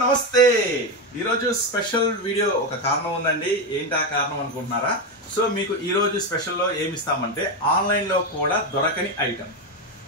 నమస్తే ఈ రోజు స్పెషల్ వీడియో ఒక కారణం ఉందండి. ఏంటి ఆ కారణం అనుకుంటున్నారా? సో మీకు ఈ రోజు స్పెషల్ లో ఏమి ఇస్తామంటే ఆన్లైన్ లో కూడా దొరకని ఐటమ్.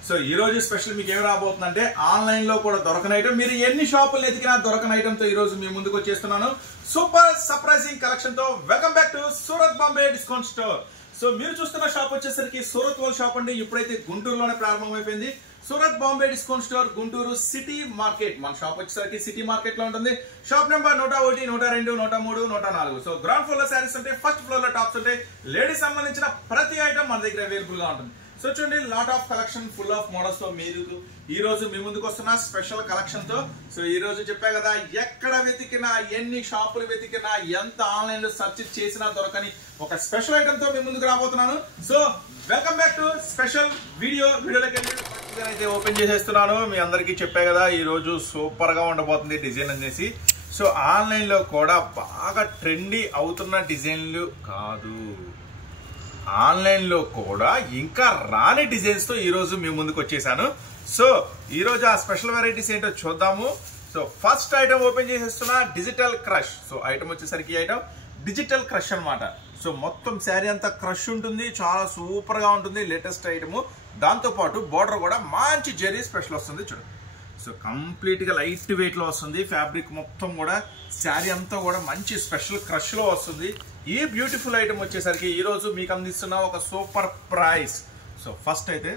సో ఈ రోజు స్పెషల్ మీకు ఏమి రాబోతుందంటే ఆన్లైన్ లో కూడా దొరకని ఐటమ్. మీరు ఎన్ని షాపులు ఎతికినా దొరకని ఐటమ్ తో ఈ రోజు మీ ముందుకు వచ్చేస్తున్నాను. సూపర్ సర్ప్రైజింగ్ కలెక్షన్ తో welcome back to Surat Bombay discount store. So మీరు చూస్తున్న షాప్ వచ్చేసరికి సూరత్ వాళ్ళ షాప్ అండి. ఇప్పుడైతే గుంటూరులోనే ప్రారంభమైపోయింది. Surat Bombay discount store Guntur city market. మన షాప్ వచ్చేసరికి సిటీ మార్కెట్ లో ఉంటుంది. Shop number 101, 102, 103, 104. So ground floor లో శారీస్ ఉంటాయి, ఫస్ట్ ఫ్లోర్ లో టాప్స్ ఉంటాయి. లేడీస్ సంబంధించిన ప్రతి ఐటమ్ మన దగ్గర అవైలబుల్ గా ఉంటుంది. సో చూడండి, lot of collection, full of models తో మీరు ఈ రోజు మీ ముందుకు వస్తున్న స్పెషల్ కలెక్షన్ తో. సో ఈ రోజు చెప్పా కదా, ఎక్కడ వెతికినా, ఎన్ని షాపులు వెతికినా, ఎంత ఆన్లైన్ లో సెర్చ్ చేసినా దొరకని ఒక స్పెషల్ ఐటమ్ తో మీ ముందుకు రాబోతున్నాను. So welcome back to special వీడియోలోకి అయితే ఓపెన్ చేసేస్తున్నాను. మీ అందరికీ చెప్పా కదా, ఈ రోజు సూపర్ గా ఉండబోతుంది డిజైన్ అనేసి. సో ఆన్లైన్ లో కూడా బాగా ట్రెండీ అవుతున్న డిజైన్లు కాదు, ఆన్లైన్ లో కూడా ఇంకా రాని డిజైన్స్ తో ఈ రోజు మీ ముందుకు వచ్చేసాను. సో ఈ రోజు ఆ స్పెషల్ వెరైటీస్ ఏంటో చూద్దాము. సో ఫస్ట్ ఐటమ్ ఓపెన్ చేసేస్తున్నా, డిజిటల్ క్రష్. సో ఐటమ్ వచ్చేసరికి ఐటమ్ డిజిటల్ క్రష్ అన్నమాట. సో మొత్తం శారీ అంతా క్రష్ ఉంటుంది, చాలా సూపర్ గా ఉంటుంది. లేటెస్ట్ ఐటమ్, దాంతో పాటు బోర్డర్ కూడా మంచి జెరీ స్పెషల్ వస్తుంది చూడండి. సో కంప్లీట్ గా లైట్ వెయిట్ లో వస్తుంది. ఫ్యాబ్రిక్ మొత్తం కూడా శారీ అంతా కూడా మంచి స్పెషల్ క్రష్ లో వస్తుంది. ఈ బ్యూటిఫుల్ ఐటమ్ వచ్చేసరికి ఈ రోజు మీకు అందిస్తున్న ఒక సూపర్ ప్రైస్. సో ఫస్ట్ అయితే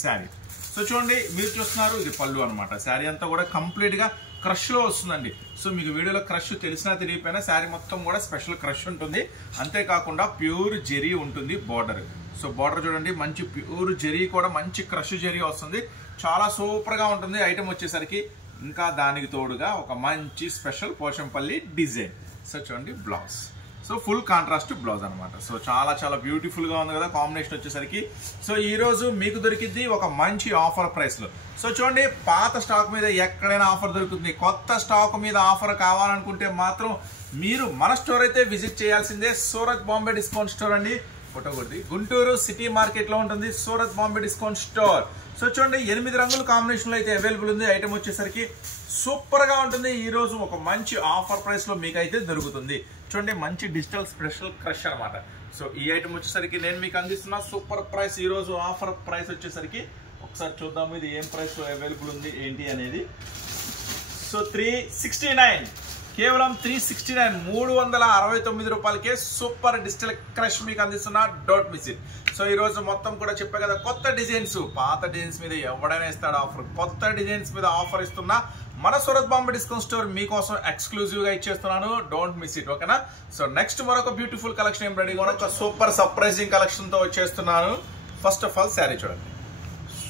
శారీ. సో చూడండి, మీరు చూస్తున్నారు, ఇది పళ్ళు అనమాట. శారీ అంతా కూడా కంప్లీట్ గా క్రష్ లో వస్తుందండి. సో మీకు వీడియోలో క్రష్ తెలిసినా తెలియకపోయినా శారీ మొత్తం కూడా స్పెషల్ క్రష్ ఉంటుంది. అంతేకాకుండా ప్యూర్ జెరీ ఉంటుంది బోర్డర్. సో బోర్డర్ చూడండి, మంచి ప్యూర్ జెరీ కూడా మంచి క్రష్ జెరీ వస్తుంది. చాలా సూపర్ గా ఉంటుంది ఐటమ్ వచ్చేసరికి. ఇంకా దానికి తోడుగా ఒక మంచి స్పెషల్ పోచంపల్లి డిజైన్. సో చూడండి blouse. So full contrast blouse అనమాట. సో చాలా చాలా బ్యూటిఫుల్ గా ఉంది కదా కాంబినేషన్ వచ్చేసరికి. సో ఈ రోజు మీకు దొరికింది ఒక మంచి ఆఫర్ ప్రైస్ లో. సో చూడండి, పాత స్టాక్ మీద ఎక్కడైనా ఆఫర్ దొరుకుతుంది. కొత్త స్టాక్ మీద ఆఫర్ కావాలనుకుంటే మాత్రం మీరు మన స్టోర్ అయితే విజిట్ చేయాల్సిందే. సూరత్ బాంబే డిస్కౌంట్ స్టోర్ అండి. ఫోటో కొద్ది గుంటూరు సిటీ మార్కెట్ లో ఉంటుంది Surat Bombay discount store. So చూడండి, 8 రంగుల కాంబినేషన్ లో అయితే అవైలబుల్ ఉంది. ఐటమ్ వచ్చేసరికి సూపర్ గా ఉంటుంది. ఈ రోజు ఒక మంచి ఆఫర్ ప్రైస్ లో మీకు అయితే దొరుకుతుంది. చూడండి, మంచి డిజిటల్ స్పెషల్ క్రష్ అనమాట. సో ఈ ఐటమ్ వచ్చేసరికి నేను మీకు అందిస్తున్న సూపర్ ప్రైస్. ఈ రోజు ఆఫర్ ప్రైస్ వచ్చేసరికి ఒకసారి చూద్దాము, ఇది ఏం ప్రైస్ లో అవైలబుల్ ఉంది ఏంటి అనేది. సో 369, కేవలం 369, 369 రూపాయలకే సూపర్ డిజిటల్ క్రష్ మీకు అందిస్తున్నా. Don't miss it. సో ఈ రోజు మొత్తం కూడా చెప్పా కదా, కొత్త డిజైన్స్, పాత డిజైన్స్ మీద ఎవడైనా ఇస్తాడు ఆఫర్. కొత్త డిజైన్స్ మీద ఆఫర్ ఇస్తున్నా మన సూరత్ బాంబే డిస్కౌంట్ స్టోర్ మీకోసం ఎక్స్క్లూజివ్ గా ఇచ్చేస్తున్నాను. డోంట్ మిస్ ఇట్, ఓకేనా? సో నెక్స్ట్ మరొక బ్యూటిఫుల్ కలెక్షన్ ఏం రెడీ, మరొక సూపర్ సర్ప్రైజింగ్ కలెక్షన్ తో వచ్చేస్తున్నాను. ఫస్ట్ ఆఫ్ ఆల్ శారీ చూడండి,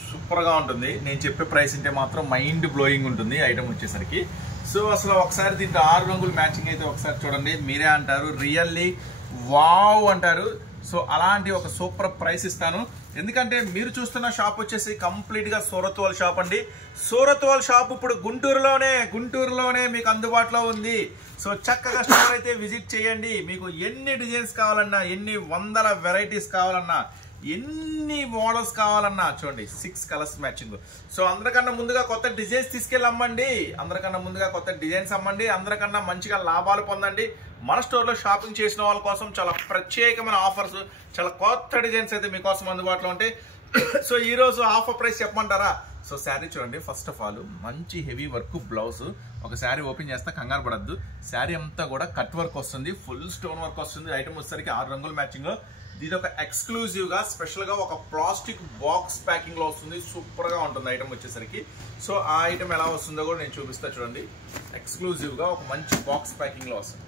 సూపర్ గా ఉంటుంది. నేను చెప్పే ప్రైస్ అంటే మాత్రం మైండ్ బ్లోయింగ్ ఉంటుంది ఐటమ్ వచ్చేసరికి. సో అసలు ఒకసారి దీంట్లో 6 రంగులు మ్యాచింగ్ అయితే ఒకసారి చూడండి, మీరే అంటారు రియల్లీ వావ్ అంటారు. సో అలాంటి ఒక సూపర్ ప్రైస్ ఇస్తాను. ఎందుకంటే మీరు చూస్తున్న షాప్ వచ్చేసి కంప్లీట్ గా సూరత్ వాళ్ళ షాప్ అండి. సూరత్ వాళ్ళ షాప్ ఇప్పుడు గుంటూరులోనే మీకు అందుబాటులో ఉంది. సో చక్కగా స్టోర్ అయితే విజిట్ చేయండి. మీకు ఎన్ని డిజైన్స్ కావాలన్నా, ఎన్ని వందల వెరైటీస్ కావాలన్నా, ఎన్ని మోడల్స్ కావాలన్నా చూడండి, 6 కలర్స్ మ్యాచింగ్. సో అందరికన్నా ముందుగా కొత్త డిజైన్స్ తీసుకెళ్ళి అమ్మండి, అందరికన్నా ముందుగా కొత్త డిజైన్స్ అమ్మండి, అందరికన్నా మంచిగా లాభాలు పొందండి. మన స్టోర్ లో షాపింగ్ చేసిన వాళ్ళ కోసం చాలా ప్రత్యేకమైన ఆఫర్స్, చాలా కొత్త డిజైన్స్ అయితే మీకోసం అందుబాటులో ఉంటాయి. సో ఈ రోజు ఆఫర్ ప్రైస్ చెప్పమంటారా? సో శారీ చూడండి, ఫస్ట్ ఆఫ్ ఆల్ మంచి హెవీ వర్క్ బ్లౌజ్. ఒక శారీ ఓపెన్ చేస్తే కంగారు పడద్దు. శారీ అంతా కూడా కట్ వర్క్ వస్తుంది, ఫుల్ స్టోన్ వర్క్ వస్తుంది. ఐటమ్ వచ్చేసరికి 6 రంగుల మ్యాచింగ్. ఇది ఒక ఎక్స్క్లూజివ్ గా స్పెషల్ గా ఒక ప్లాస్టిక్ బాక్స్ ప్యాకింగ్ లో వస్తుంది. సూపర్ గా ఉంటుంది ఐటమ్ వచ్చేసరికి. సో ఆ ఐటమ్ ఎలా వస్తుందో కూడా నేను చూపిస్తా చూడండి. ఎక్స్క్లూజివ్ గా ఒక మంచి బాక్స్ ప్యాకింగ్ లో వస్తుంది.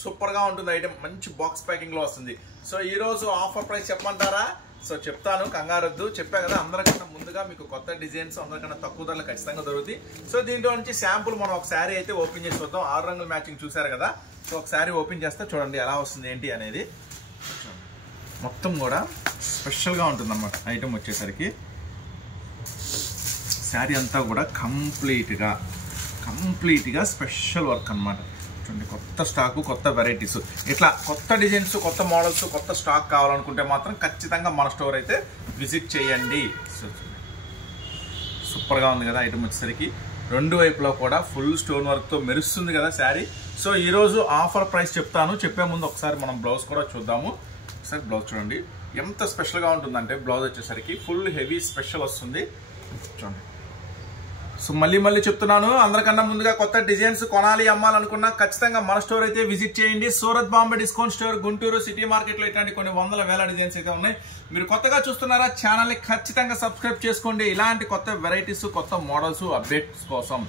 సూపర్ గా ఉంటుంది ఐటమ్, మంచి బాక్స్ ప్యాకింగ్ లో వస్తుంది. సో ఈ రోజు ఆఫర్ ప్రైస్ చెప్పమంటారా? సో చెప్తాను, కంగారొద్దు. చెప్పా కదా, అందరికన్నా ముందుగా మీకు కొత్త డిజైన్స్ అందరికన్నా తక్కువ ధరలు ఖచ్చితంగా దొరుకుతాయి. సో దీంట్లో నుంచి శాంపుల్ మనం ఒక శారీ అయితే ఓపెన్ చేసి చూద్దాం. 6 రంగుల మ్యాచింగ్ చూసారు కదా. సో ఒక శారీ ఓపెన్ చేస్తే చూడండి ఎలా వస్తుంది ఏంటి అనేది. మొత్తం కూడా స్పెషల్ గా ఉంటుంది అన్నమాట ఐటమ్ వచ్చేసరికి. శారీ అంతా కూడా కంప్లీట్ గా స్పెషల్ వర్క్ అన్నమాట. చూడండి, కొత్త స్టాక్, కొత్త వెరైటీస్, ఇట్లా కొత్త డిజైన్స్, కొత్త మోడల్స్, కొత్త స్టాక్ కావాలనుకుంటే మాత్రం ఖచ్చితంగా మన స్టోర్ అయితే విజిట్ చేయండి. సూపర్ గా ఉంది కదా ఐటమ్ వచ్చేసరికి. రెండు వైపులో కూడా ఫుల్ స్టోన్ వర్క్తో మెరుస్తుంది కదా శారీ. సో ఈరోజు ఆఫర్ ప్రైస్ చెప్తాను, చెప్పే ముందు ఒకసారి మనం బ్లౌజ్ కూడా చూద్దాము. ఒకసారి బ్లౌజ్ చూడండి ఎంత స్పెషల్గా ఉంటుందంటే, బ్లౌజ్ వచ్చేసరికి ఫుల్ హెవీ స్పెషల్ వస్తుంది చూడండి. సో మళ్ళీ చెప్తున్నాను, అందరికన్నా ముందుగా కొత్త డిజైన్స్ కొనాలి అమ్మాలనుకున్నా ఖచ్చితంగా మన స్టోర్ అయితే విజిట్ చేయండి. Surat Bombay discount store, Guntur city మార్కెట్లో ఇట్లాంటి కొన్ని వందల వేల డిజైన్స్ అయితే ఉన్నాయి. మీరు కొత్తగా చూస్తున్నారా, ఛానల్ని ఖచ్చితంగా సబ్స్క్రైబ్ చేసుకోండి ఇలాంటి కొత్త వెరైటీస్, కొత్త మోడల్స్ అప్డేట్స్ కోసం.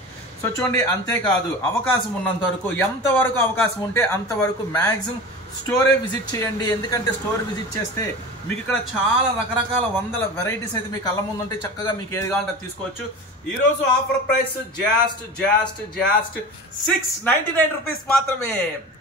సో చూడండి, అంతేకాదు అవకాశం ఉన్నంత వరకు, ఎంతవరకు అవకాశం ఉంటే అంతవరకు మ్యాక్సిమం స్టోరే విజిట్ చేయండి. ఎందుకంటే స్టోర్ విజిట్ చేస్తే మీకు ఇక్కడ చాలా రకరకాల వందల వెరైటీస్ అయితే మీ కళ్ళ ముందు ఉంటే చక్కగా మీకు ఏది కావాలంటే తీసుకోవచ్చు. ఈ రోజు ఆఫర్ ప్రైస్ జస్ట్ 699 రూపీస్ మాత్రమే,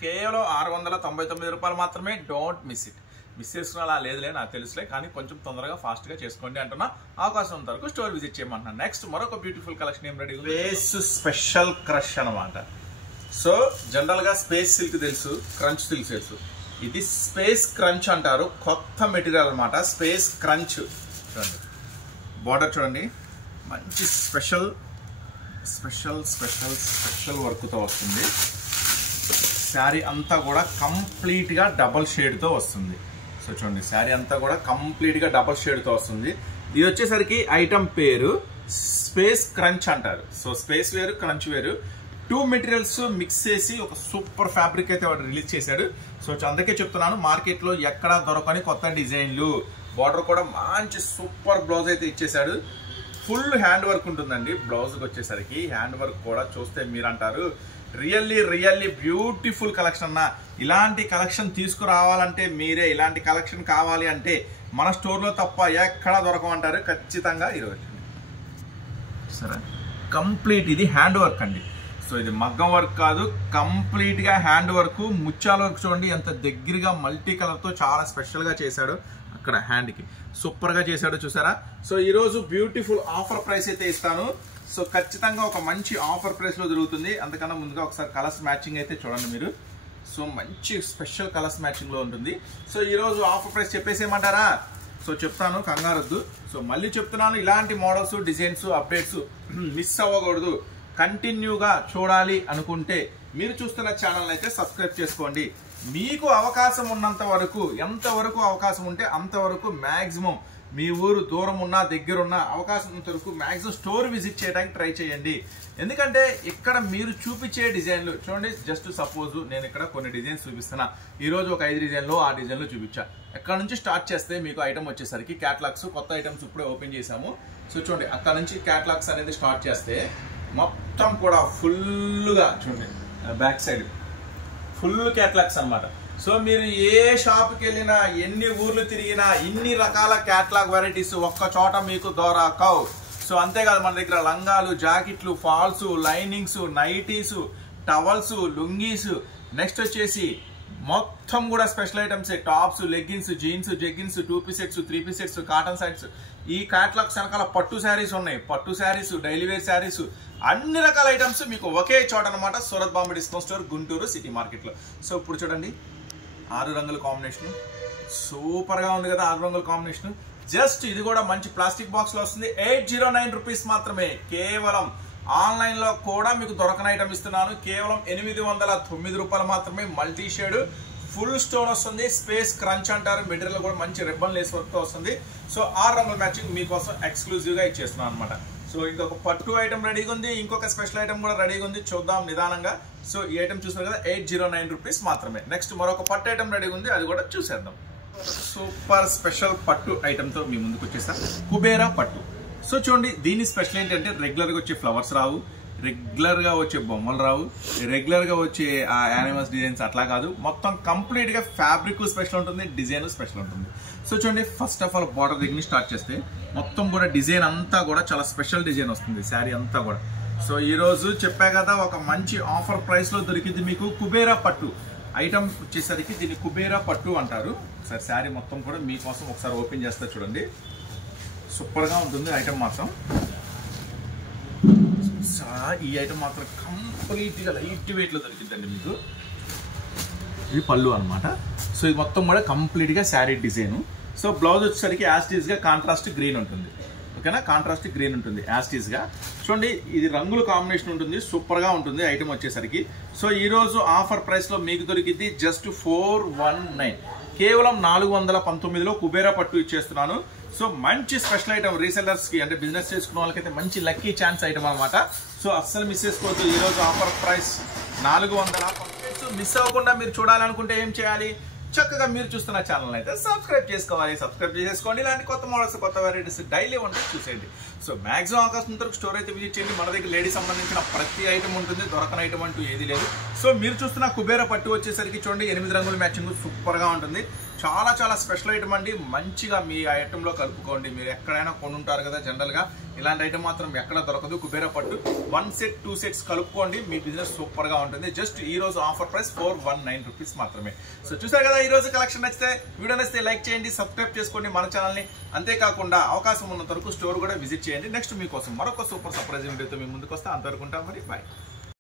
కేవలం 699 రూపాయలు మాత్రమే. Don't miss it. మిస్ చేసుకున్నా లేదులే, నాకు తెలుసులే, కానీ కొంచెం తొందరగా ఫాస్ట్గా చేసుకోండి అంటున్నా. అవకాశం ఉన్నంత వరకు స్టోర్ విజిట్ చేయమంటున్నా. నెక్స్ట్ మరొక బ్యూటిఫుల్ కలెక్షన్ ఏం రెడీ, స్పేస్ స్పెషల్ క్రష్ అనమాట. సో జనరల్ గా స్పేస్ సిల్క్ తెలుసు, క్రంచ్ సిల్క్ తెలుసు, ఇది స్పేస్ క్రంచ్ అంటారు. కొత్త మెటీరియల్ అనమాట స్పేస్ క్రంచ్. చూడండి బార్డర్ చూడండి, మంచి స్పెషల్ వర్క్తో వస్తుంది. శారీ అంతా కూడా కంప్లీట్గా డబల్ షేడ్తో వస్తుంది. సో చూడండి, శారీ అంతా కూడా కంప్లీట్గా డబల్ షేడ్తో వస్తుంది. ఇది వచ్చేసరికి ఐటమ్ పేరు స్పేస్ క్రంచ్ అంటారు. సో స్పేస్ వేరు, క్రంచ్ వేరు, 2 మెటీరియల్స్ మిక్స్ చేసి ఒక సూపర్ ఫ్యాబ్రిక్ అయితే వాడు రిలీజ్ చేశాడు. సో అందుకే చెప్తున్నాను, మార్కెట్లో ఎక్కడా దొరకని కొత్త డిజైన్లు. బార్డర్ కూడా మంచి సూపర్ బ్లౌజ్ అయితే ఇచ్చేసాడు. ఫుల్ హ్యాండ్ వర్క్ ఉంటుందండి బ్లౌజ్కి వచ్చేసరికి. హ్యాండ్ వర్క్ కూడా చూస్తే మీరు అంటారు రియల్లీ బ్యూటిఫుల్ కలెక్షన్ అన్న. ఇలాంటి కలెక్షన్ తీసుకురావాలంటే మీరే, ఇలాంటి కలెక్షన్ కావాలి అంటే మన స్టోర్లో తప్ప ఎక్కడా దొరకమంటారు ఖచ్చితంగా. ఈరోజు సరే, కంప్లీట్ ఇది హ్యాండ్ వర్క్ అండి. సో ఇది మగ్గం వర్క్ కాదు, కంప్లీట్ గా హ్యాండ్ వర్క్. ముత్యాల వర్క్ చూడండి ఎంత దగ్గరగా మల్టీ కలర్ తో చాలా స్పెషల్ గా చేశాడు. అక్కడ హ్యాండ్ కి సూపర్ గా చేశాడు, చూసారా. సో ఈ రోజు బ్యూటిఫుల్ ఆఫర్ ప్రైస్ అయితే ఇస్తాను. సో ఖచ్చితంగా ఒక మంచి ఆఫర్ ప్రైస్ లో దొరుకుతుంది. అందుకన్నా ముందుగా ఒకసారి కలర్స్ మ్యాచింగ్ అయితే చూడండి మీరు. సో మంచి స్పెషల్ కలర్స్ మ్యాచింగ్ లో ఉంటుంది. సో ఈ రోజు ఆఫర్ ప్రైస్ చెప్పేసేయమంటారా? సో చెప్తాను, కంగారొద్దు. సో మళ్ళీ చెప్తున్నాను, ఇలాంటి మోడల్స్, డిజైన్స్, అప్డేట్స్ మిస్ అవ్వకూడదు. కంటిన్యూగా చూడాలి అనుకుంటే మీరు చూస్తున్న ఛానల్ అయితే సబ్స్క్రైబ్ చేసుకోండి. మీకు అవకాశం ఉన్నంత వరకు, ఎంతవరకు అవకాశం ఉంటే అంతవరకు మ్యాక్సిమం మీ ఊరు దూరం ఉన్నా దగ్గరున్నా అవకాశం ఉన్నంత వరకు మ్యాక్సిమం స్టోర్ విజిట్ చేయడానికి ట్రై చేయండి. ఎందుకంటే ఇక్కడ మీరు చూపించే డిజైన్లు చూడండి. జస్ట్ సపోజ్ నేను ఇక్కడ కొన్ని డిజైన్స్ చూపిస్తున్నా. ఈరోజు ఒక 5 డిజైన్లు 6 డిజైన్లు చూపించా. ఎక్కడ నుంచి స్టార్ట్ చేస్తే మీకు ఐటమ్ వచ్చేసరికి క్యాటలాగ్స్, కొత్త ఐటమ్స్ ఇప్పుడే ఓపెన్ చేసాము. సో చూడండి, అక్కడ నుంచి క్యాటలాగ్స్ అనేది స్టార్ట్ చేస్తే మొత్తం కూడా ఫుల్గా చూడండి, బ్యాక్ సైడ్ ఫుల్ క్యాటలాగ్స్ అనమాట. సో మీరు ఏ షాప్కి వెళ్ళినా, ఎన్ని ఊర్లు తిరిగినా ఇన్ని రకాల క్యాటలాగ్ వెరైటీస్ ఒక్క చోట మీకు దొరకవు. సో అంతేకాదు, మన దగ్గర లంగాలు, జాకెట్లు, falls, linings, nighties, towels, lungis, next వచ్చేసి మొత్తం కూడా special items, tops, leggings, jeans, jeggings, 2 piece sets, 3 piece sets, cotton sets. ఈ క్యాటలాగ్స్ వెనకాల పట్టు శారీస్ ఉన్నాయి, పట్టు శారీస్, డైలీ వేర్ శారీస్, అన్ని రకాల ఐటమ్స్ మీకు ఒకే చోట అనమాట. Surat Bombay discount store, Guntur city మార్కెట్లో. సో ఇప్పుడు చూడండి, 6 రంగుల కాంబినేషన్ సూపర్ గా ఉంది కదా. 6 రంగుల కాంబినేషన్. జస్ట్ ఇది కూడా మంచి ప్లాస్టిక్ బాక్స్ లో వస్తుంది. 809 రూపీస్ మాత్రమే. కేవలం ఆన్లైన్ లో కూడా మీకు దొరకని ఐటమ్ ఇస్తున్నాను. కేవలం 809 రూపాయలు మాత్రమే. మల్టీ షేడ్ ఫుల్ స్టోన్ వస్తుంది. స్పేస్ క్రంచ్ అంటారు. మెటీరియల్ కూడా మంచి రిబ్బన్ లేస్ వర్క్ తో వస్తుంది. సో 6 రంగుల మ్యాచింగ్ మీకోసం ఎక్స్క్లూజివ్ గా ఇచ్చేస్తున్నాను అనమాట. సో ఇంకొక పట్టు ఐటమ్ రెడీగా ఉంది, ఇంకొక స్పెషల్ ఐటమ్ కూడా రెడీగా ఉంది. చూద్దాం నిదానంగా. సో ఈ ఐటమ్ చూసారు కదా, 809 రూపీస్ మాత్రమే. నెక్స్ట్ మరొక పట్టు ఐటమ్ రెడీగా ఉంది, అది కూడా చూసేద్దాం. సూపర్ స్పెషల్ పట్టు ఐటమ్ తో మీ ముందుకు వచ్చేసా, కుబేరా పట్టు. సో చూడండి, దీని స్పెషల్ ఏంటంటే రెగ్యులర్ గా వచ్చే ఫ్లవర్స్ రావు, రెగ్యులర్ గా వచ్చే బొమ్మలు రావు, రెగ్యులర్ గా వచ్చే ఆ యానిమల్స్ డిజైన్స్ అట్లా కాదు. మొత్తం కంప్లీట్ గా ఫ్యాబ్రిక్ స్పెషల్ ఉంటుంది, డిజైన్ స్పెషల్ ఉంటుంది. సో చూడండి, ఫస్ట్ ఆఫ్ ఆల్ బార్డర్ దగ్గర స్టార్ట్ చేస్తే మొత్తం కూడా డిజైన్ అంతా కూడా చాలా స్పెషల్ డిజైన్ వస్తుంది శారీ అంతా కూడా. సో ఈ రోజు చెప్పా కదా, ఒక మంచి ఆఫర్ ప్రైస్ లో దొరికింది మీకు కుబేరా పట్టు ఐటమ్ వచ్చేసరికి. దీన్ని కుబేరా పట్టు అంటారు. సార్ శారీ మొత్తం కూడా మీకోసం ఒకసారి ఓపెన్ చేస్తా చూడండి. సూపర్ గా ఉంటుంది ఐటమ్ మాత్రం. ఈ ఐటమ్ మాత్రం కంప్లీట్ గా లైట్ వెయిట్ లో దొరికిందండి మీకు. ఇది పళ్ళు అనమాట. సో ఇది మొత్తం కూడా కంప్లీట్ గా శారీ డిజైన్. సో బ్లౌజ్ వచ్చేసరికి యాజ్ ఇట్ ఈజ్ గా కాంట్రాస్ట్ గ్రీన్ ఉంటుంది. ఓకేనా. కాంట్రాస్ట్ గ్రీన్ ఉంటుంది యాస్టీస్ గా. చూడండి ఇది రంగుల కాంబినేషన్ ఉంటుంది, సూపర్ గా ఉంటుంది ఐటమ్ వచ్చేసరికి. సో ఈ రోజు ఆఫర్ ప్రైస్ లో మీకు దొరికింది జస్ట్ 419, కేవలం 419లో కుబేరా పట్టు ఇచ్చేస్తున్నాను. సో మంచి స్పెషల్ ఐటమ్ రీసెల్లర్స్ కి, అంటే బిజినెస్ చేసుకున్న వాళ్ళకైతే మంచి లక్కీ ఛాన్స్ ఐటమ్ అనమాట. సో అస్సలు మిస్ చేసుకోవద్దు. ఈ రోజు ఆఫర్ ప్రైస్ 419. సో మిస్ అవ్వకుండా మీరు చూడాలనుకుంటే ఏం చేయాలి, చక్కగా మీరు చూస్తున్న ఛానల్ అయితే సబ్స్క్రైబ్ చేసుకోవాలి. సబ్స్క్రైబ్ చేసేసుకోండి. ఇలాంటి కొత్త మోడల్స్, కొత్త వెరైటీస్ డైలీ ఉంటే చూసేయండి. సో మాక్సిమం అవకాశం వరకు స్టోర్ అయితే విజిట్ చేయండి. మన దగ్గర లేడీస్ సంబంధించిన ప్రతి ఐటమ్ ఉంటుంది, దొరకని ఐటమ్ అంటూ ఏది లేదు. సో మీరు చూస్తున్న కుబేరా పట్టు వచ్చేసరికి చూడండి 8 రంగుల మ్యాచింగ్ సూపర్ గా ఉంటుంది. చాలా చాలా స్పెషల్ ఐటమ్ అండి. మంచిగా మీ ఐటమ్ లో కలుపుకోండి. మీరు ఎక్కడైనా కొనుంటారు కదా జనరల్ గా, ఇలాంటి ఐటమ్ మాత్రం ఎక్కడ దొరకదు. కుబేరా పట్టు 1 సెట్ 2 సెట్స్ కలుపుకోండి, మీ బిజినెస్ సూపర్ గా ఉంటుంది. జస్ట్ ఈ రోజు ఆఫర్ ప్రైస్ 419 రూపీస్ మాత్రమే. సో చూసారు కదా, ఈ రోజు కలెక్షన్ నచ్చితే, వీడియో నచ్చితే లైక్ చేయండి, సబ్స్క్రైబ్ చేసుకోండి మన ఛానల్ ని. అంతేకాకుండా అవకాశం ఉన్నంత వరకు స్టోర్ కూడా విజిట్ చేయండి. నెక్స్ట్ మీకోసం మరొక సూపర్ సర్ప్రైజ్ వీడియోతో మీ ముందుకు వస్తే, అంతవరకు ఉంటాం మరి, బాయ్.